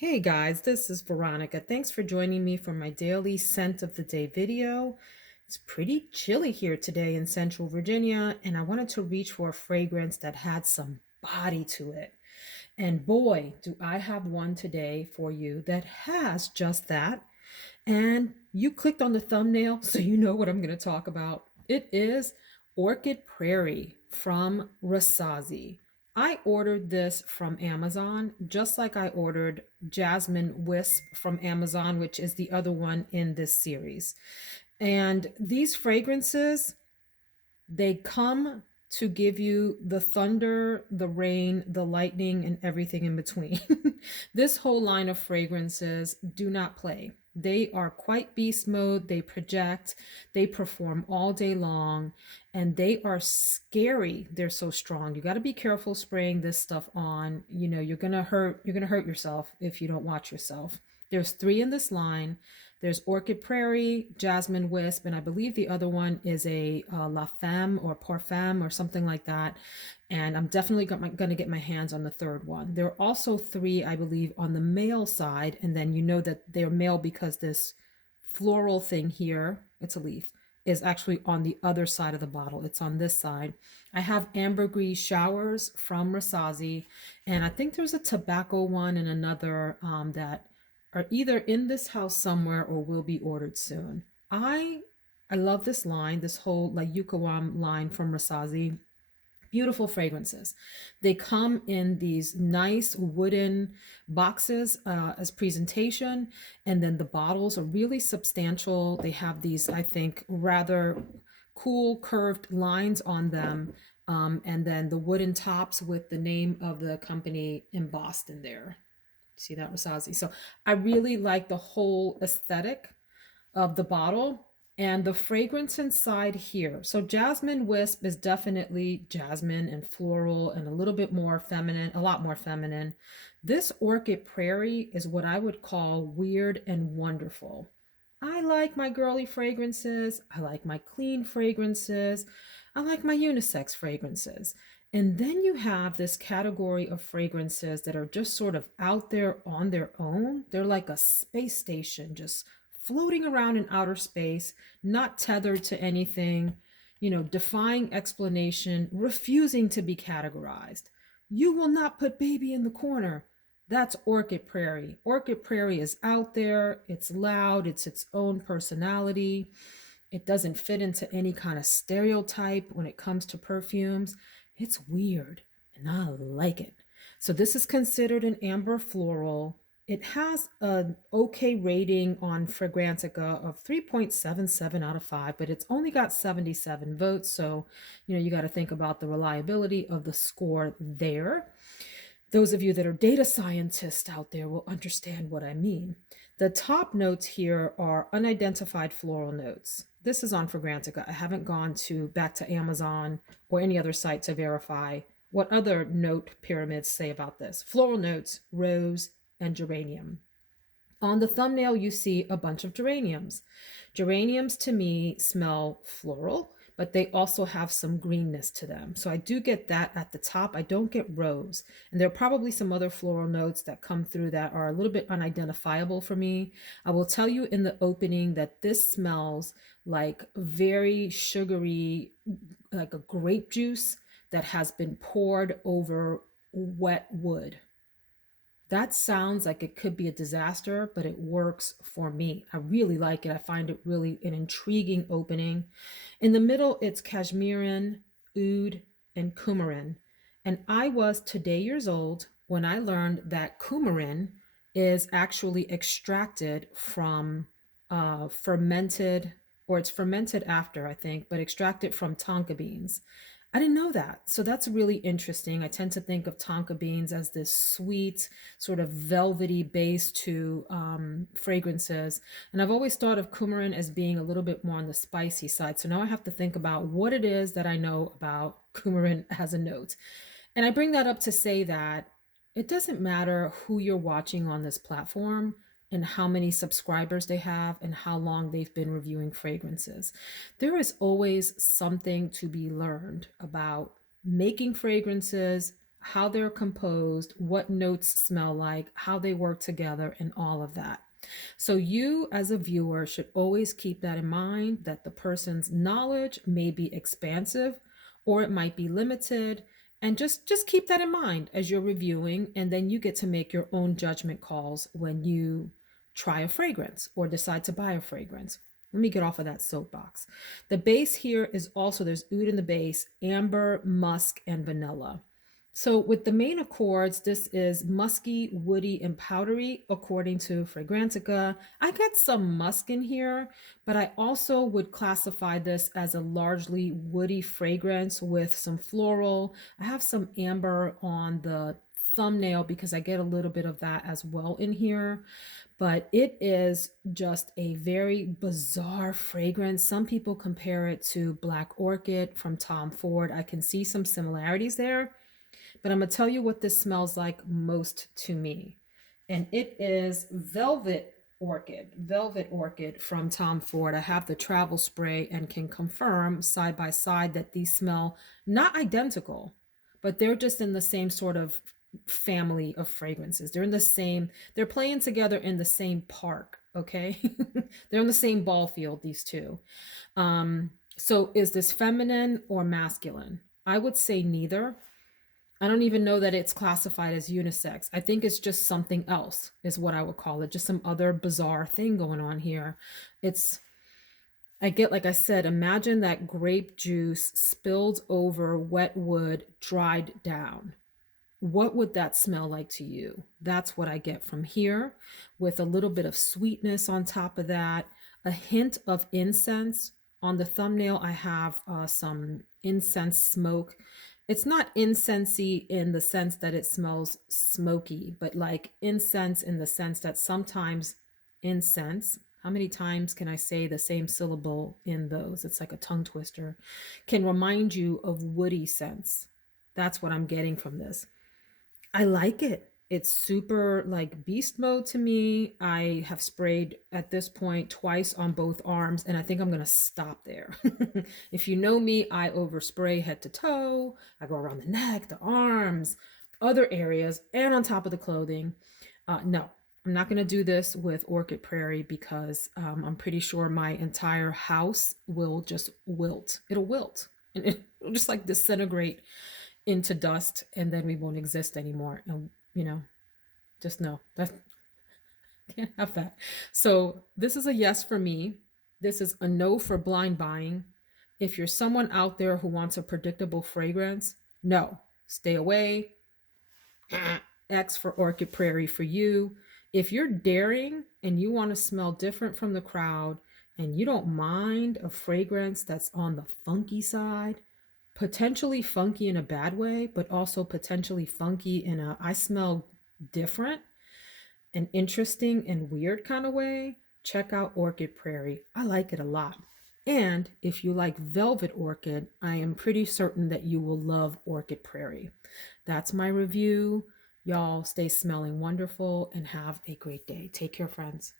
Hey guys, this is Veronica. Thanks for joining me for my daily scent of the day video. It's pretty chilly here today in Central Virginia, and I wanted to reach for a fragrance that had some body to it. And boy, do I have one today for you that has just that. And you clicked on the thumbnail, so you know what I'm going to talk about. It is Orchid Prairie from Rasasi. I ordered this from Amazon, just like I ordered Jasmine Wisp from Amazon, which is the other one in this series. And these fragrances, they come to give you the thunder, the rain, the lightning, and everything in between. This whole line of fragrances do not play. They are quite beast mode. They project, they perform all day long, and they are scary. They're so strong. You got to be careful spraying this stuff on. You know, you're going to hurt yourself if you don't watch yourself. There's three in this line. There's Orchid Prairie, Jasmine Wisp, and I believe the other one is a La Femme or Parfum or something like that. And I'm definitely going to get my hands on the third one. There are also three, I believe, on the male side. And then you know that they're male because this floral thing here, it's a leaf, is actually on the other side of the bottle. It's on this side. I have ambergris showers from Rasasi, and I think there's a tobacco one and another that are either in this house somewhere or will be ordered soon. I love this line, this whole like Yukawam line from Rasasi. Beautiful fragrances. They come in these nice wooden boxes as presentation, and then the bottles are really substantial. They have these, I think, rather cool curved lines on them, and then the wooden tops with the name of the company embossed in there. See that, Rasasi? So I really like the whole aesthetic of the bottle and the fragrance inside here. So Jasmine Wisp is definitely jasmine and floral and a little bit more feminine, a lot more feminine. This Orchid Prairie is what I would call weird and wonderful. I like my girly fragrances. I like my clean fragrances. I like my unisex fragrances. And then you have this category of fragrances that are just sort of out there on their own. They're like a space station, just floating around in outer space, not tethered to anything, defying explanation, refusing to be categorized. You will not put baby in the corner. That's Orchid Prairie. Orchid Prairie is out there, it's loud, it's its own personality. It doesn't fit into any kind of stereotype when it comes to perfumes. It's weird, and I like it. So this is considered an amber floral. It has an okay rating on Fragrantica of 3.77 out of 5, but it's only got 77 votes. So, you got to think about the reliability of the score there. Those of you that are data scientists out there will understand what I mean. The top notes here are unidentified floral notes. This is on Fragrantica. I haven't gone back to Amazon or any other site to verify what other note pyramids say about this. Floral notes, rose, and geranium. On the thumbnail, you see a bunch of geraniums. Geraniums to me smell floral, but they also have some greenness to them. So I do get that at the top. I don't get rose. And there are probably some other floral notes that come through that are a little bit unidentifiable for me. I will tell you in the opening that this smells like very sugary, like a grape juice that has been poured over wet wood. That sounds like it could be a disaster, but it works for me. I really like it. I find it really an intriguing opening. In the middle, it's cashmerean, oud, and coumarin. And I was today years old when I learned that coumarin is actually extracted from fermented, or it's fermented after, I think, but extracted from tonka beans. I didn't know that. So that's really interesting. I tend to think of tonka beans as this sweet, sort of velvety base to fragrances. And I've always thought of coumarin as being a little bit more on the spicy side. So now I have to think about what it is that I know about coumarin as a note. And I bring that up to say that it doesn't matter who you're watching on this platform and how many subscribers they have and how long they've been reviewing fragrances. There is always something to be learned about making fragrances, how they're composed, what notes smell like, how they work together, and all of that. So you as a viewer should always keep that in mind, that the person's knowledge may be expansive or it might be limited, and just keep that in mind as you're reviewing, and then you get to make your own judgment calls when you try a fragrance or decide to buy a fragrance. Let me get off of that soapbox. The base here is also, there's oud in the base, amber, musk, and vanilla. So with the main accords, this is musky, woody, and powdery, according to Fragrantica. I get some musk in here, but I also would classify this as a largely woody fragrance with some floral. I have some amber on the thumbnail because I get a little bit of that as well in here. But it is just a very bizarre fragrance. Some people compare it to Black Orchid from Tom Ford. I can see some similarities there, but I'm going to tell you what this smells like most to me. And it is Velvet Orchid from Tom Ford. I have the travel spray and can confirm side by side that these smell not identical, but they're just in the same sort of family of fragrances. They're in the same, they're playing together in the same park, okay? They're in the same ball field, these two. So is this feminine or masculine? I would say neither. I don't even know that it's classified as unisex. I think it's just something else, is what I would call it. Just some other bizarre thing going on here. It's, I get, like I said, imagine that grape juice spilled over wet wood, dried down. What would that smell like to you? That's what I get from here, with a little bit of sweetness on top of that, a hint of incense. On the thumbnail, I have some incense smoke. It's not incensey in the sense that it smells smoky, but like incense in the sense that sometimes incense, how many times can I say the same syllable in those? It's like a tongue twister, can remind you of woody scents. That's what I'm getting from this. I like it. It's super like beast mode to me. I have sprayed at this point twice on both arms, and I think I'm going to stop there. If you know me, I overspray head to toe. I go around the neck, the arms, other areas, and on top of the clothing. No, I'm not going to do this with Orchid Prairie because I'm pretty sure my entire house will just wilt. It'll wilt and it'll just like disintegrate into dust, and then we won't exist anymore. And just no, that can't have that. So this is a yes for me. This is a no for blind buying. If you're someone out there who wants a predictable fragrance, no, stay away. X for Orchid Prairie for you. If you're daring and you want to smell different from the crowd and you don't mind a fragrance that's on the funky side, potentially funky in a bad way, but also potentially funky in a I smell different and interesting and weird kind of way, check out Orchid Prairie. I like it a lot. And if you like Velvet Orchid, I am pretty certain that you will love Orchid Prairie. That's my review. Y'all stay smelling wonderful and have a great day. Take care, friends.